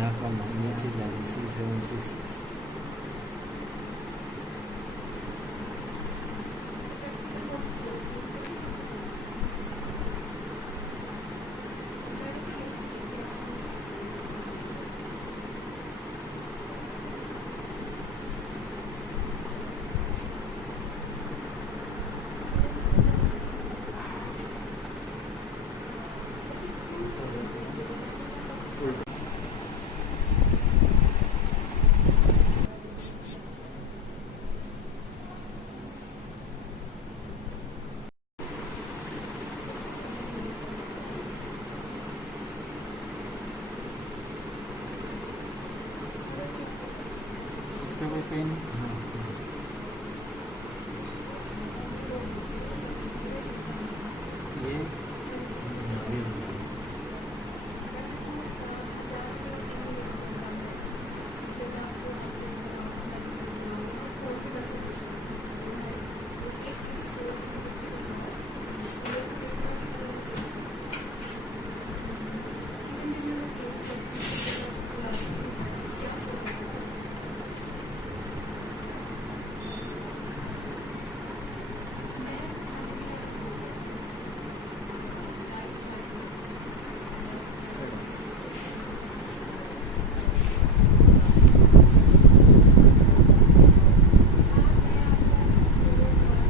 यहाँ पर नीचे जाने C7C6। कोई पेन ये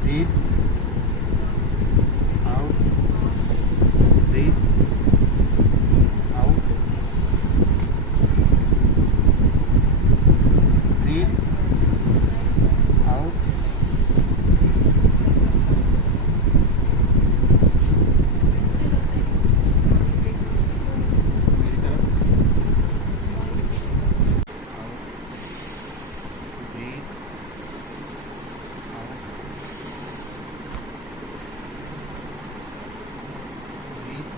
breathe out, breathe out, breathe out, मेरी तरफ breathe out, breathe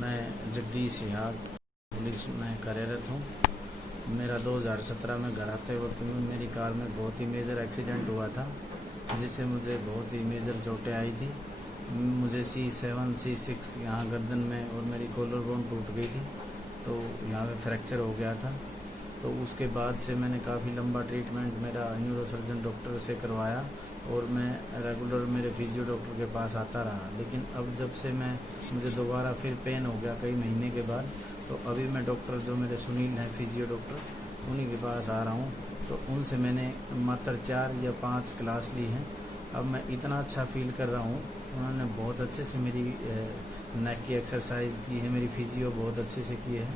मैं जगदीश सिहाग पुलिस में कार्यरत हूँ। मेरा 2017 में घर आते वक्त में मेरी कार में बहुत ही मेजर एक्सीडेंट हुआ था, जिससे मुझे बहुत ही मेजर चोटें आई थी। मुझे C7 C6 यहाँ गर्दन में और मेरी कॉलर बोन टूट गई थी, तो यहाँ पे फ्रैक्चर हो गया था। तो उसके बाद से मैंने काफ़ी लंबा ट्रीटमेंट मेरा न्यूरोसर्जन डॉक्टर से करवाया और मैं रेगुलर मेरे फिजियो डॉक्टर के पास आता रहा। लेकिन अब जब से मुझे दोबारा फिर पेन हो गया कई महीने के बाद, तो अभी मैं डॉक्टर जो मेरे सुनील हैं फिजियो डॉक्टर, उन्हीं के पास आ रहा हूँ। तो उनसे मैंने मात्र 4 या 5 क्लास ली हैं। अब मैं इतना अच्छा फील कर रहा हूँ। उन्होंने बहुत अच्छे से मेरी नेक की एक्सरसाइज की है, मेरी फिजियो बहुत अच्छे से की है,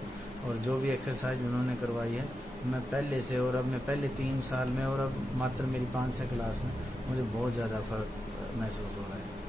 और जो भी एक्सरसाइज उन्होंने करवाई है मैं पहले से, और अब मैं पहले 3 साल में और अब मात्र मेरी 5-6 क्लास में मुझे बहुत ज़्यादा फर्क महसूस हो रहा है।